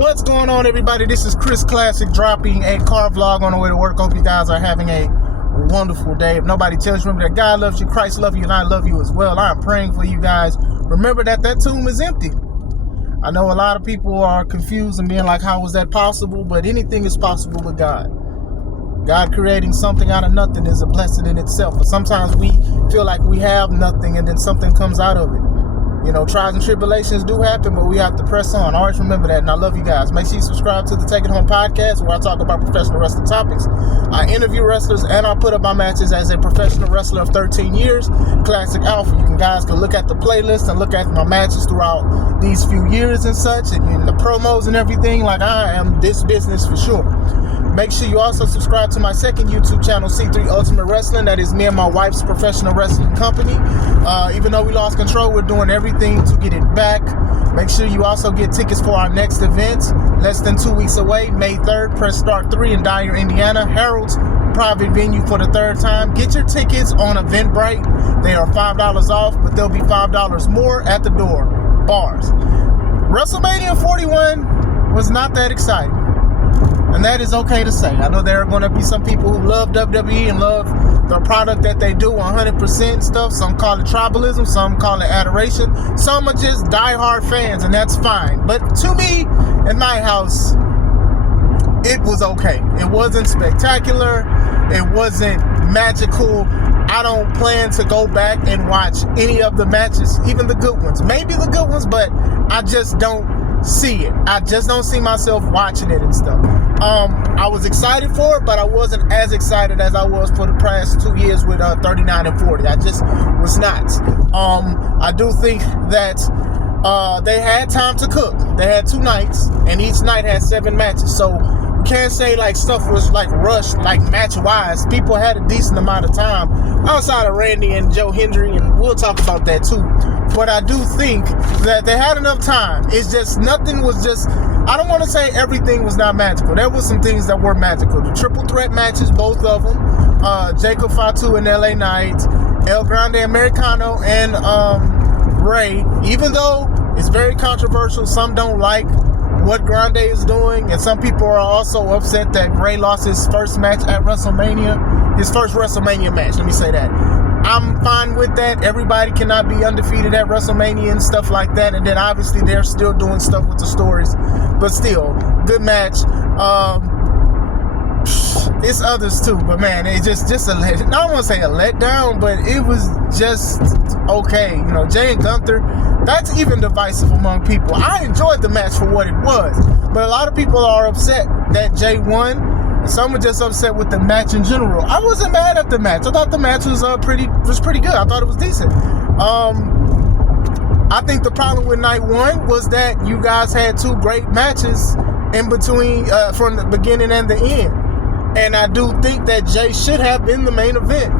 What's going on, everybody? This is Chris Classic dropping a car vlog on the way to work. Hope you guys are having a wonderful day. If nobody tells you, remember that God loves you, Christ loves you, and I love you as well. I am praying for you guys. Remember that tomb is empty. I know a lot of people are confused and being like, how is that possible? But anything is possible with God. God creating something out of nothing is a blessing in itself. But sometimes we feel like we have nothing and then something comes out of it. You know, trials and tribulations do happen, but we have to press on. Always remember that, and I love you guys. Make sure you subscribe to the Take It Home podcast, where I talk about professional wrestling topics. I interview wrestlers, and I put up my matches as a professional wrestler of 13 years, Classic Alpha. You guys can look at the playlist and look at my matches throughout these few years and such, and the promos and everything. Like, I am this business for sure. Make sure you also subscribe to my second YouTube channel, C3 Ultimate Wrestling. That is me and my wife's professional wrestling company. Even though we lost control, we're doing everything to get it back. Make sure you also get tickets for our next event, less than 2 weeks away, May 3rd, Press Start 3 in Dyer, Indiana. Harold's private venue for the third time. Get your tickets on Eventbrite. They are $5 off, but they'll be $5 more at the door. Bars. WrestleMania 41 was not that exciting. And that is okay to say. I know there are going to be some people who love WWE and love the product that they do 100% stuff. Some call it tribalism. Some call it adoration. Some are just diehard fans, and that's fine. But to me, in my house, it was okay. It wasn't spectacular. It wasn't magical. I don't plan to go back and watch any of the matches, even the good ones. Maybe the good ones, but I just don't see it. I just don't see myself watching it and stuff. I was excited for it, but I wasn't as excited as I was for the past 2 years with 39 and 40. I just was not. I do think that they had time to cook. They had 2 nights, and each night had 7 matches. So you can't say like stuff was like rushed, like match wise. People had a decent amount of time outside of Randy and Joe Hendry, and we'll talk about that too. But I do think that they had enough time. It's just nothing was just, I don't want to say everything was not magical. There were some things that were magical. The triple threat matches, both of them. Jacob Fatu and LA Knight, El Grande Americano and Ray. Even though it's very controversial, some don't like what Grande is doing, and some people are also upset that Ray lost his first match at WrestleMania. His first WrestleMania match, let me say that. I'm fine with that. Everybody cannot be undefeated at WrestleMania and stuff like that. And then obviously they're still doing stuff with the stories. But still, good match. It's others too. But man, it's just a let. I don't want to say a letdown, but it was just okay. You know, Jay and Gunther, that's even divisive among people. I enjoyed the match for what it was. But a lot of people are upset that Jay won. Some were just upset with the match in general. I wasn't mad at the match. I thought the match was pretty good. I thought it was decent. I think the problem with night 1 was that you guys had 2 great matches in between from the beginning and the end. And I do think that Jay should have been the main event.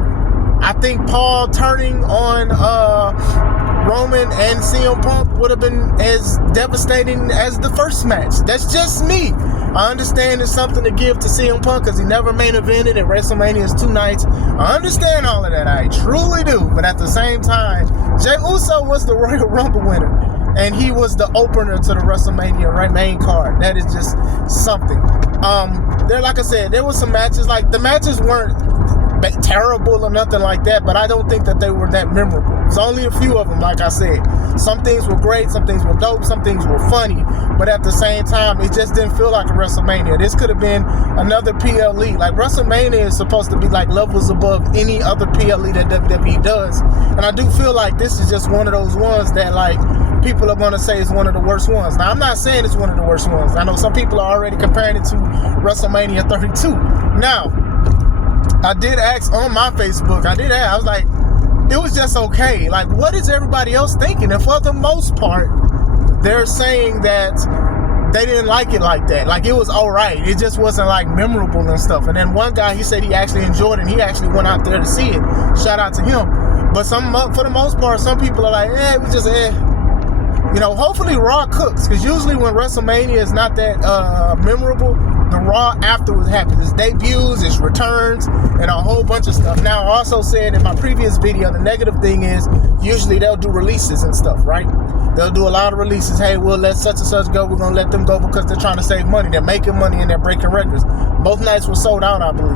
I think Paul turning on Roman and CM Punk would have been as devastating as the first match. That's just me. I understand it's something to give to CM Punk because he never main evented and WrestleMania is 2 nights. I understand all of that. I truly do. But at the same time, Jey Uso was the Royal Rumble winner. And he was the opener to the WrestleMania main card. That is just something. Like I said, there were some matches. Like, the matches weren't terrible or nothing like that, but I don't think that they were that memorable. There's only a few of them, like I said. Some things were great, some things were dope, some things were funny, but at the same time, it just didn't feel like a WrestleMania. This could have been another PLE. Like, WrestleMania is supposed to be like levels above any other PLE that WWE does, and I do feel like this is just one of those ones that, like, people are going to say is one of the worst ones. Now, I'm not saying it's one of the worst ones. I know some people are already comparing it to WrestleMania 32. Now, I did ask on my Facebook, I was like, it was just okay. Like, what is everybody else thinking? And for the most part, they're saying that they didn't like it like that. Like, it was all right. It just wasn't, like, memorable and stuff. And then one guy, he said he actually enjoyed it, and he actually went out there to see it. Shout out to him. But for the most part, some people are like, it was just, You know, hopefully Raw cooks, because usually when WrestleMania is not that memorable, the Raw afterwards happens. It's debuts, it's returns, and a whole bunch of stuff. Now, I also said in my previous video, the negative thing is usually they'll do releases and stuff, right? they'll do a lot of releases. Hey, we'll let such and such go. We're going to let them go because they're trying to save money. They're making money and they're breaking records. Both nights were sold out, I believe.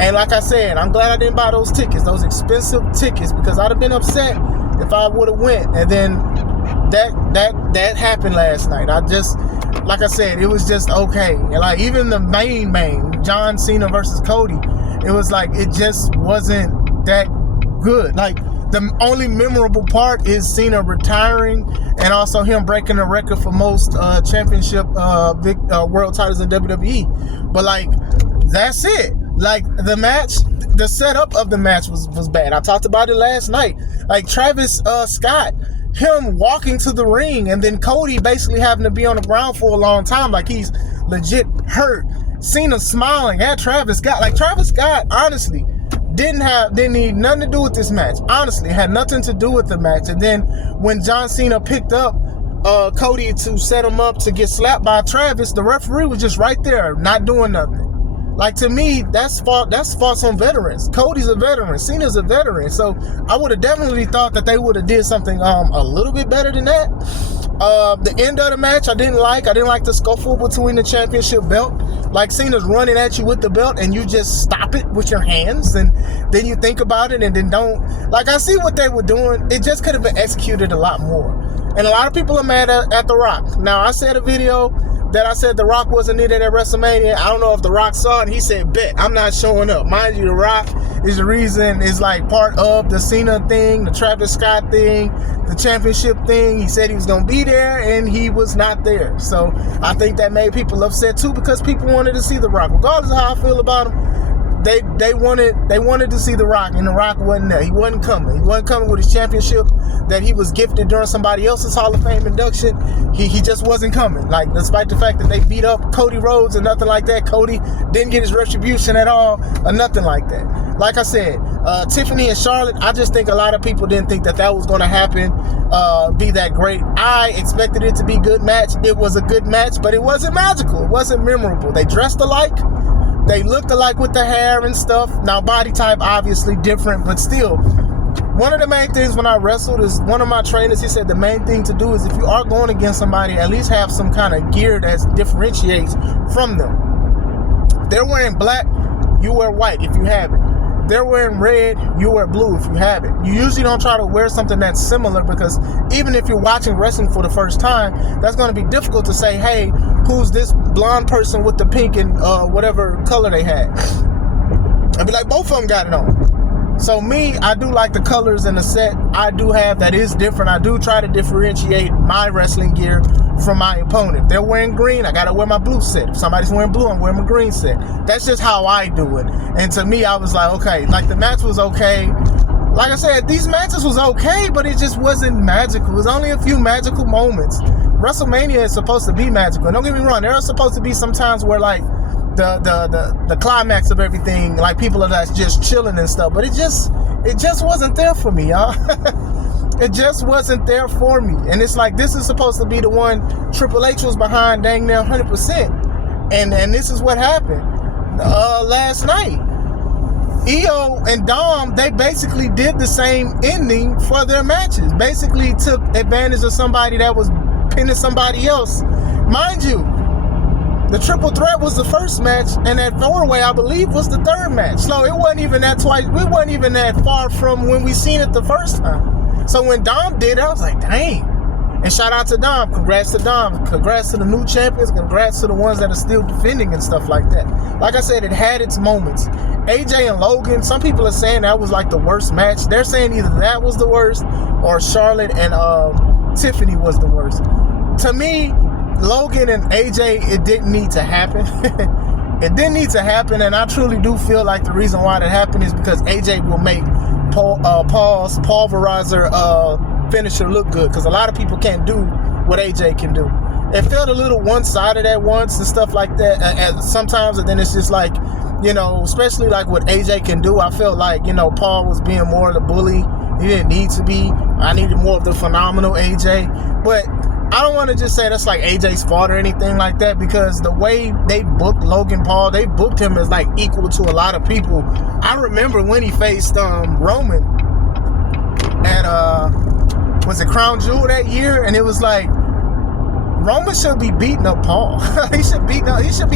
And like I said, I'm glad I didn't buy those tickets, those expensive tickets, because I'd have been upset if I would have went. And then that happened last night. Like I said, it was just okay. And like even the main, John Cena versus Cody, it was like, it just wasn't that good. Like the only memorable part is Cena retiring and also him breaking the record for most championship world titles in WWE. But like, that's it. Like the match, the setup of the match was bad. I talked about it last night. Like Travis Scott, him walking to the ring and then Cody basically having to be on the ground for a long time, like he's legit hurt. Cena smiling at Travis Scott. Like Travis Scott, honestly, didn't need nothing to do with this match. Honestly, it had nothing to do with the match. And then when John Cena picked up Cody to set him up to get slapped by Travis, the referee was just right there, not doing nothing. Like, to me, that's false on veterans. Cody's a veteran. Cena's a veteran. So I would have definitely thought that they would have did something a little bit better than that. The end of the match, I didn't like the scuffle between the championship belt. Like, Cena's running at you with the belt and you just stop it with your hands, and then you think about it and then don't. Like, I see what they were doing. It just could have been executed a lot more. And a lot of people are mad at The Rock. Now, I said a video that I said The Rock wasn't needed at Wrestlemania. I don't know if The Rock saw it, and he said, bet, I'm not showing up. Mind you, The Rock is the reason, is like part of the Cena thing, the Travis Scott thing, the championship thing. He said he was going to be there, and he was not there. So I think that made people upset too, because people wanted to see The Rock. Regardless of how I feel about him, they wanted to see The Rock, and The Rock wasn't there. He wasn't coming. He wasn't coming with his championship that he was gifted during somebody else's Hall of Fame induction. He just wasn't coming. Like, despite the fact that they beat up Cody Rhodes and nothing like that, Cody didn't get his retribution at all, or nothing like that. Like I said, Tiffany and Charlotte, I just think a lot of people didn't think that was going to happen, be that great. I expected it to be a good match. It was a good match, but it wasn't magical. It wasn't memorable. They dressed alike. They looked alike with the hair and stuff. Now, body type, obviously different, but still, one of the main things when I wrestled is one of my trainers, he said the main thing to do is if you are going against somebody, at least have some kind of gear that differentiates from them. If they're wearing black, you wear white if you have it. If they're wearing red, you wear blue if you have it. You usually don't try to wear something that's similar, because even if you're watching wrestling for the first time, that's going to be difficult to say, hey, who's this blonde person with the pink and whatever color they had? I'd be like, both of them got it on. So me, I do like the colors in the set. I do have that is different. I do try to differentiate my wrestling gear from my opponent. If they're wearing green, I gotta wear my blue set. If somebody's wearing blue, I'm wearing my green set. That's just how I do it. And to me, I was like, okay, like the match was okay. Like I said, these matches was okay, but it just wasn't magical. It was only a few magical moments. WrestleMania is supposed to be magical. Don't get me wrong, there are supposed to be some times where like the climax of everything, like people are just chilling and stuff, but it just wasn't there for me, y'all. It just wasn't there for me. And it's like, this is supposed to be the one Triple H was behind dang near 100%, and this is what happened last night. Io and Dom, they basically did the same ending for their matches. Basically took advantage of somebody that was pinning somebody else. Mind you, the triple threat was the first match, and that four-way, I believe, was the third match. So it wasn't even that we wasn't even that far from when we seen it the first time. So when Dom did it, I was like, dang. And shout out to Dom. Congrats to Dom. Congrats to the new champions. Congrats to the ones that are still defending and stuff like that. Like I said, it had its moments. AJ and Logan, some people are saying that was like the worst match. They're saying either that was the worst or Charlotte and Tiffany was the worst. To me, Logan and AJ, it didn't need to happen. It didn't need to happen, and I truly do feel like the reason why that happened is because AJ will make Paul's pulverizer finisher look good, because a lot of people can't do what AJ can do. It felt a little one-sided at once and stuff like that sometimes, and then it's just like, you know, especially like what AJ can do, I felt like, you know, Paul was being more of the bully. He didn't need to be. I needed more of the phenomenal AJ. But I don't want to just say that's like AJ's fault or anything like that, because the way they booked Logan Paul, they booked him as like equal to a lot of people. I remember when he faced Roman at was it Crown Jewel that year? And it was like, Roman should be beating up Paul. he should be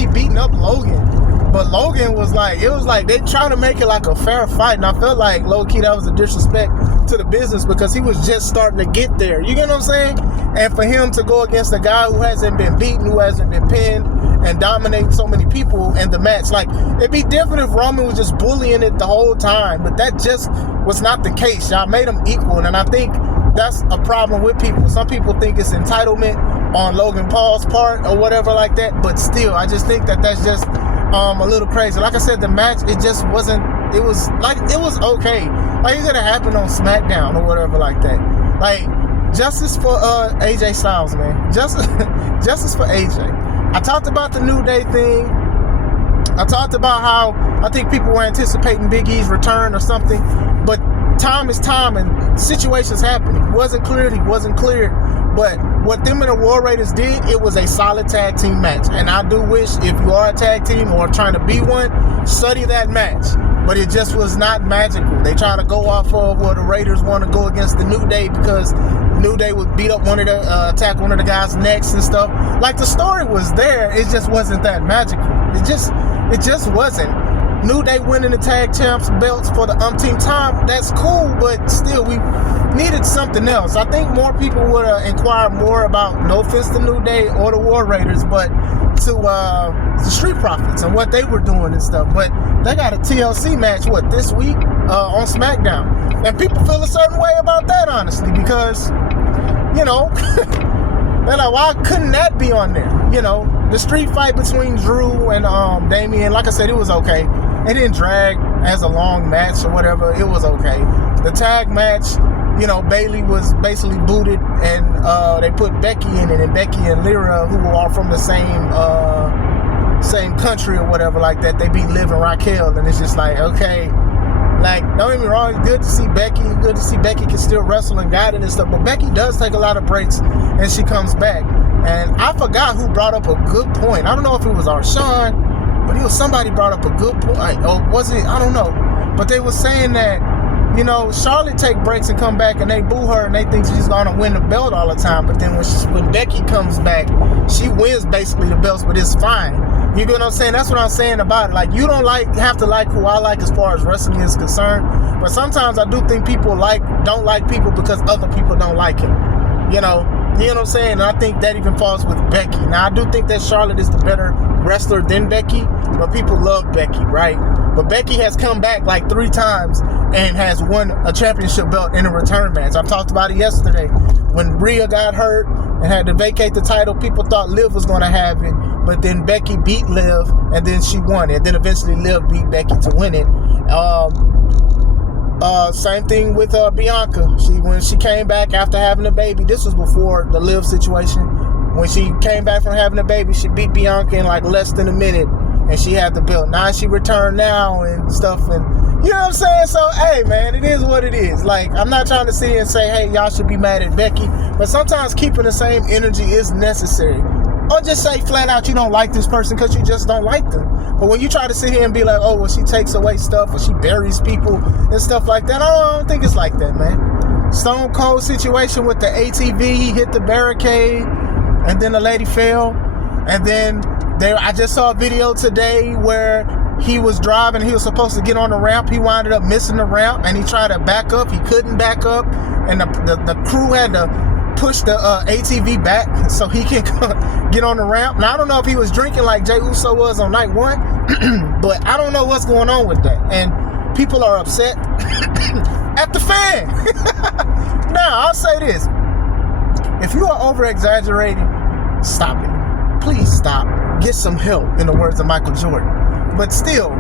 beating up Logan. But Logan was like, it was like they trying to make it like a fair fight. And I felt like low-key that was a disrespect to the business because he was just starting to get there. You get what I'm saying? And for him to go against a guy who hasn't been beaten, who hasn't been pinned, and dominate so many people in the match. Like, it'd be different if Roman was just bullying it the whole time. But that just was not the case. Y'all made them equal. And I think that's a problem with people. Some people think it's entitlement on Logan Paul's part or whatever like that. But still, I just think that that's just a little crazy. Like I said, the match, it just wasn't, it was okay. Like, it could have happened on SmackDown or whatever like that. Like, justice for AJ Styles, man. Justice for AJ. I talked about the New Day thing. I talked about how I think people were anticipating Big E's return or something. But time is time and situations happen. He wasn't clear. But what them and the War Raiders did, it was a solid tag team match. And I do wish, if you are a tag team or trying to be one, study that match. But it just was not magical. They try to go off of where the Raiders want to go against the New Day because New Day would beat up attack one of the guys' necks and stuff. Like, the story was there, it just wasn't that magical. It just wasn't. New Day winning the tag champs belts for the umpteenth time, that's cool, but still, we needed something else. I think more people would inquire more about, no offense to New Day or the War Raiders, but to the Street Profits and what they were doing and stuff. But they got a TLC match, this week on SmackDown. And people feel a certain way about that, honestly, because, you know, they're like, why couldn't that be on there? You know, the street fight between Drew and Damian, like I said, it was okay. It didn't drag as a long match or whatever. It was okay. The tag match, you know, Bayley was basically booted, and they put Becky in it, and Becky and Lyra, who are from the same country or whatever like that, they beat Liv and Raquel, and it's just like, okay, like, don't get me wrong, it's good to see Becky. Good to see Becky can still wrestle and guide it and stuff, but Becky does take a lot of breaks, and she comes back. And I forgot who brought up a good point. I don't know if it was Arshawn, but it was somebody brought up a good point. Or was it? I don't know. But they were saying that, you know, Charlotte take breaks and come back and they boo her and they think she's going to win the belt all the time. But then when Becky comes back, she wins basically the belts, but it's fine. You get what I'm saying? That's what I'm saying about it. Like, you don't have to like who I like as far as wrestling is concerned. But sometimes I do think people don't like people because other people don't like him. You know what I'm saying? And I think that even falls with Becky. Now, I do think that Charlotte is the better wrestler than Becky, but people love Becky, right? But Becky has come back like 3 times and has won a championship belt in a return match. I talked about it yesterday. When Rhea got hurt and had to vacate the title, people thought Liv was going to have it, but then Becky beat Liv, and then she won it. Then eventually Liv beat Becky to win it. Same thing with Bianca. When she came back after having a baby, this was before the Liv situation. When she came back from having a baby, she beat Bianca in like less than a minute, and she had the belt. Now she returned now and stuff, and you know what I'm saying? So, hey, man, it is what it is. Like, I'm not trying to sit here and say, hey, y'all should be mad at Becky, but sometimes keeping the same energy is necessary. Or just say flat out you don't like this person because you just don't like them. But when you try to sit here and be like, oh, well, she takes away stuff or she buries people and stuff like that, I don't think it's like that, man. Stone Cold situation with the ATV, he hit the barricade, and then the lady fell. And then I just saw a video today where he was driving, he was supposed to get on the ramp, he wound up missing the ramp, and he tried to back up, he couldn't back up, and the crew had to push the ATV back so he can get on the ramp. Now, I don't know if he was drinking like Jey Uso was on night 1, but I don't know what's going on with that. And people are upset at the fan. Now, I'll say this. If you are over-exaggerating, stop it. Please stop. Get some help, in the words of Michael Jordan. But still,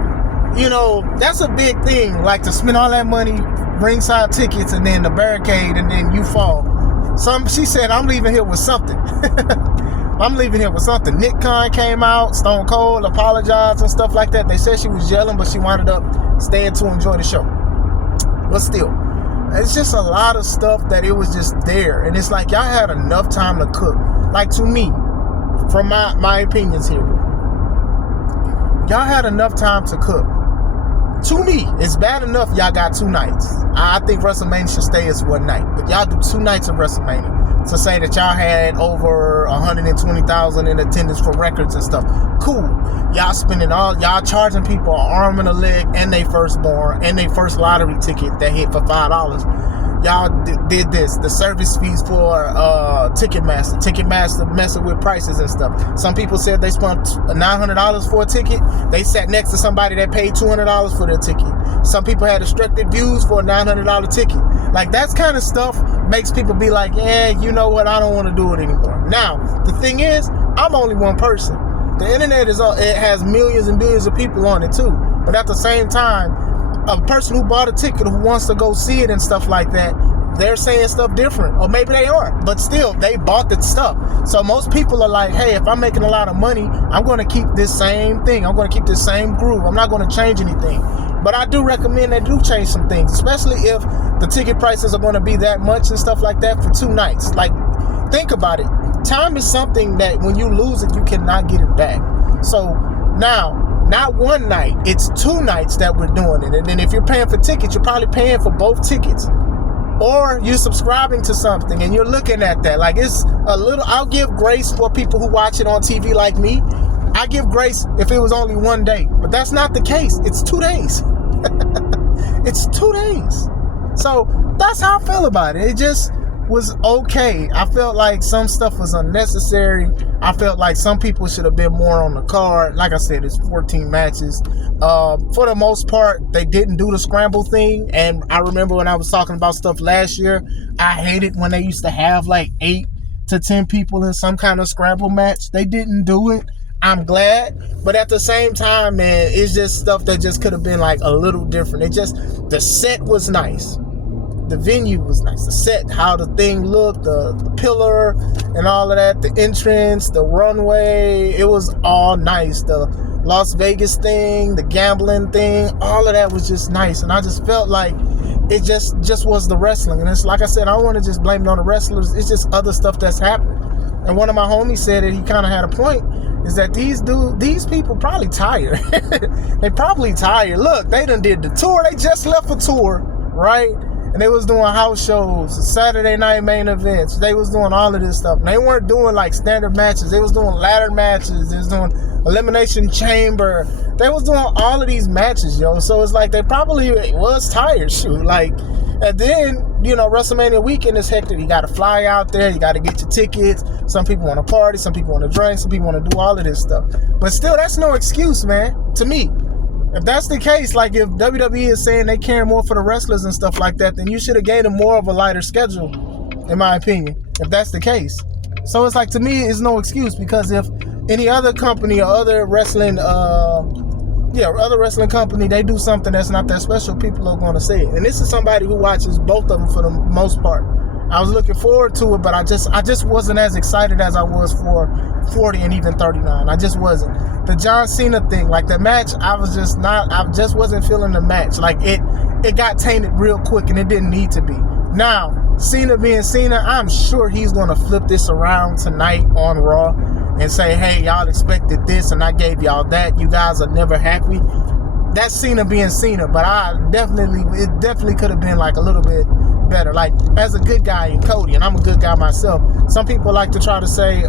you know, that's a big thing. Like, to spend all that money, ringside tickets, and then the barricade, and then you fall. She said, I'm leaving here with something. I'm leaving here with something. Nick Khan came out, Stone Cold apologized and stuff like that. They said she was yelling, but she wound up staying to enjoy the show. But still, it's just a lot of stuff that it was just there. And it's like, y'all had enough time to cook. Like, to me, from my opinions here, y'all had enough time to cook. to me, it's bad enough y'all got 2 nights. I think WrestleMania should stay as 1 night. But y'all do 2 nights of WrestleMania. To say that y'all had over 120,000 in attendance for records and stuff. Cool. Y'all y'all charging people an arm and a leg and they firstborn and they first lottery ticket that hit for $5. Y'all did this. The service fees for Ticketmaster. Ticketmaster messing with prices and stuff. Some people said they spent $900 for a ticket. They sat next to somebody that paid $200 for their ticket. Some people had restricted views for a $900 ticket. Like, that's kind of stuff makes people be like, yeah, you know what? I don't want to do it anymore. Now, the thing is, I'm only one person. The internet it has millions and billions of people on it too. But at the same time, a person who bought a ticket who wants to go see it and stuff like that, they're saying stuff different. Or maybe they aren't. But still, they bought the stuff. So most people are like, hey, if I'm making a lot of money, I'm going to keep this same thing. I'm going to keep this same groove. I'm not going to change anything. But I do recommend they do change some things, especially if the ticket prices are going to be that much and stuff like that for 2 nights. Like, think about it. Time is something that when you lose it, you cannot get it back. So now, not 1 night, it's 2 nights that we're doing it. And then if you're paying for tickets, you're probably paying for both tickets. Or you're subscribing to something and you're looking at that. Like, it's a little, I'll give grace for people who watch it on TV like me. I give grace if it was only 1 day. But that's not the case. It's 2 days. It's 2 days. So that's how I feel about it. It just was okay. I felt like some stuff was unnecessary. I felt like some people should have been more on the card. Like I said, it's 14 matches. For the most part, they didn't do the scramble thing. And I remember when I was talking about stuff last year, I hated when they used to have like 8 to 10 people in some kind of scramble match. They didn't do it. I'm glad, but at the same time, man, it's just stuff that just could have been like a little different. The set was nice. The venue was nice. The set, how the thing looked, the pillar and all of that, the entrance, the runway, it was all nice. The Las Vegas thing, the gambling thing, all of that was just nice. And I just felt like it just was the wrestling. And it's like I said, I don't want to just blame it on the wrestlers. It's just other stuff that's happened. And one of my homies said that he kind of had a point, is that these people probably tired. They probably tired. Look, they done did the tour. They just left a tour, right? And they was doing house shows, Saturday night main events. They was doing all of this stuff. And they weren't doing like standard matches. They was doing ladder matches. They was doing elimination chamber. They was doing all of these matches, yo. So it's like they probably was tired, shoot. Like, and then, you know, WrestleMania weekend is hectic. You got to fly out there. You got to get your tickets. Some people want to party. Some people want to drink. Some people want to do all of this stuff. But still, that's no excuse, man, to me. If that's the case, like if WWE is saying they care more for the wrestlers and stuff like that, then you should have gave them more of a lighter schedule, in my opinion, if that's the case. So it's like, to me, it's no excuse, because if any other company or other wrestling company, they do something that's not that special, people are going to say it. And this is somebody who watches both of them for the most part. I was looking forward to it, but I just wasn't as excited as I was for 40 and even 39. I just wasn't. The John Cena thing, like the match, I just wasn't feeling the match. Like it got tainted real quick, and it didn't need to be. Now, Cena being Cena, I'm sure he's going to flip this around tonight on Raw and say, hey, y'all expected this and I gave y'all that. You guys are never happy. That's Cena being Cena, but it definitely could have been like a little bit better. Like, as a good guy in Cody, and I'm a good guy myself, some people like to try to say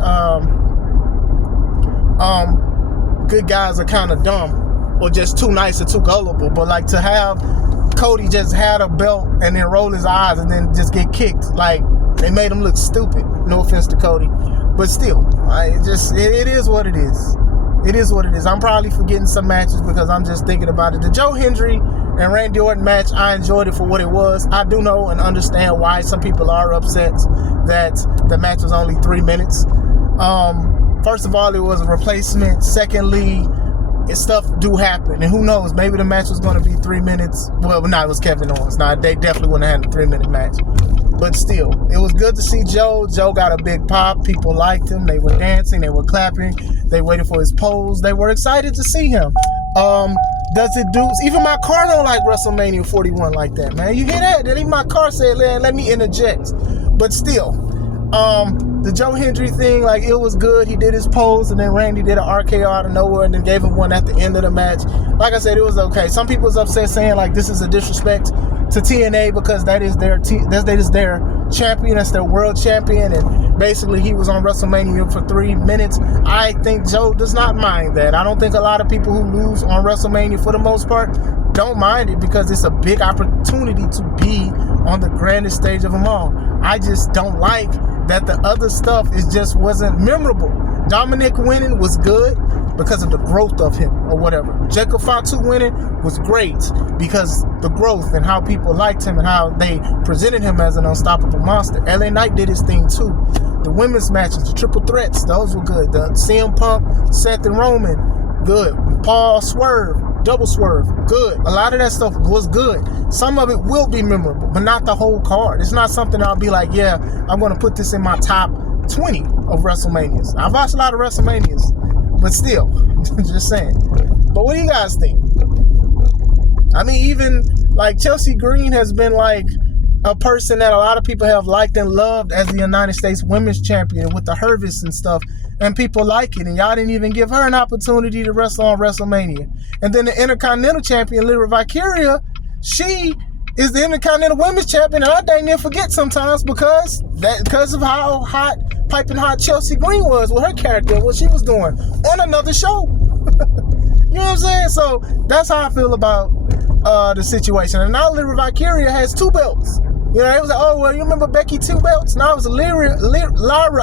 good guys are kind of dumb or just too nice or too gullible. But like, to have Cody just had a belt and then roll his eyes and then just get kicked, like, they made him look stupid. No offense to Cody, but still, it is what it is. It is what it is. I'm probably forgetting some matches because I'm just thinking about it. The Joe Hendry and Randy Orton match, I enjoyed it for what it was. I do know and understand why some people are upset that the match was only 3 minutes. First of all, it was a replacement. Secondly, stuff do happen. And who knows, maybe the match was going to be 3 minutes. Well, no, it was Kevin Owens. No, they definitely wouldn't have had a 3-minute match. But still, it was good to see Joe. Joe got a big pop. People liked him. They were dancing. They were clapping. They waited for his pose. They were excited to see him. Does it do... Even my car don't like WrestleMania 41 like that, man. You hear that? Even my car said, let me interject. But still, The Joe Hendry thing, like, it was good. He did his pose, and then Randy did an RKO out of nowhere, and then gave him one at the end of the match. Like I said, it was okay. Some people was upset saying, like, this is a disrespect to TNA because that is their champion. That's their world champion, and basically he was on WrestleMania for 3 minutes. I think Joe does not mind that. I don't think a lot of people who lose on WrestleMania, for the most part, don't mind it because it's a big opportunity to be on the grandest stage of them all. I just don't like that the other stuff wasn't memorable. Dominic winning was good because of the growth of him or whatever. Jacob Fatu winning was great because the growth and how people liked him and how they presented him as an unstoppable monster. LA Knight did his thing too. The women's matches, the triple threats, those were good. The CM Punk, Seth and Roman, good. Paul Swerve, double swerve, good. A lot of that stuff was good. Some of it will be memorable, but not the whole card. It's not something I'll be like, yeah, I'm going to put this in my top 20 of WrestleManias. I've watched a lot of WrestleManias, but still, just saying. But what do you guys think? I mean, even like Chelsea Green has been like a person that a lot of people have liked and loved as the United States Women's Champion with the Hervis and stuff, and people like it, and y'all didn't even give her an opportunity to wrestle on WrestleMania. And then the Intercontinental Champion, Lyra Valkyria, she is the Intercontinental Women's Champion, and I dang near forget sometimes because of how piping hot Chelsea Green was with her character, what she was doing on another show. You know what I'm saying? So that's how I feel about the situation. And now Lyra Valkyria has 2 belts. You know, it was like, oh, well, you remember Becky 2 belts? Now it's Lyra,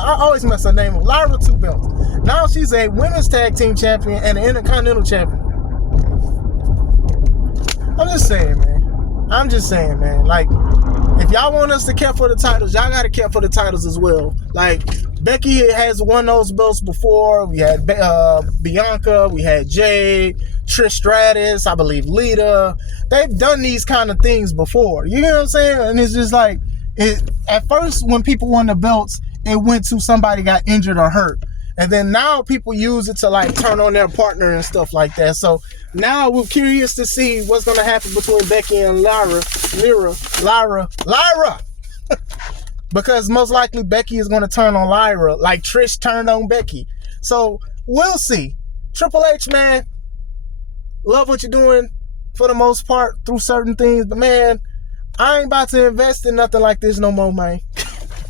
I always mess her name up, Lyra 2 belts. Now she's a women's tag team champion and an Intercontinental champion. I'm just saying, man. Like, if y'all want us to care for the titles, y'all got to care for the titles as well. Like, Becky has won those belts before. We had Bianca, we had Jade, Trish Stratus, I believe Lita. They've done these kind of things before. You know what I'm saying? And it's just like, at first when people won the belts, it went to somebody got injured or hurt. And then now people use it to like turn on their partner and stuff like that. So now we're curious to see what's going to happen between Becky and Lyra. Because most likely Becky is going to turn on Lyra like Trish turned on Becky. So we'll see. Triple H, man, love what you're doing for the most part through certain things. But, man, I ain't about to invest in nothing like this no more, man.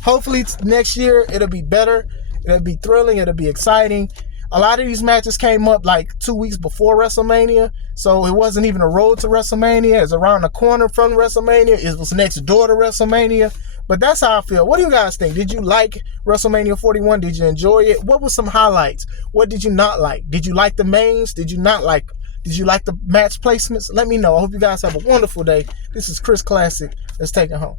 Hopefully next year it'll be better. It'll be thrilling. It'll be exciting. A lot of these matches came up like 2 weeks before WrestleMania. So it wasn't even a road to WrestleMania. It's around the corner from WrestleMania. It was next door to WrestleMania. But that's how I feel. What do you guys think? Did you like WrestleMania 41? Did you enjoy it? What were some highlights? What did you not like? Did you like the mains? Did you not like? Did you like the match placements? Let me know. I hope you guys have a wonderful day. This is Chris Classic. Let's take it home.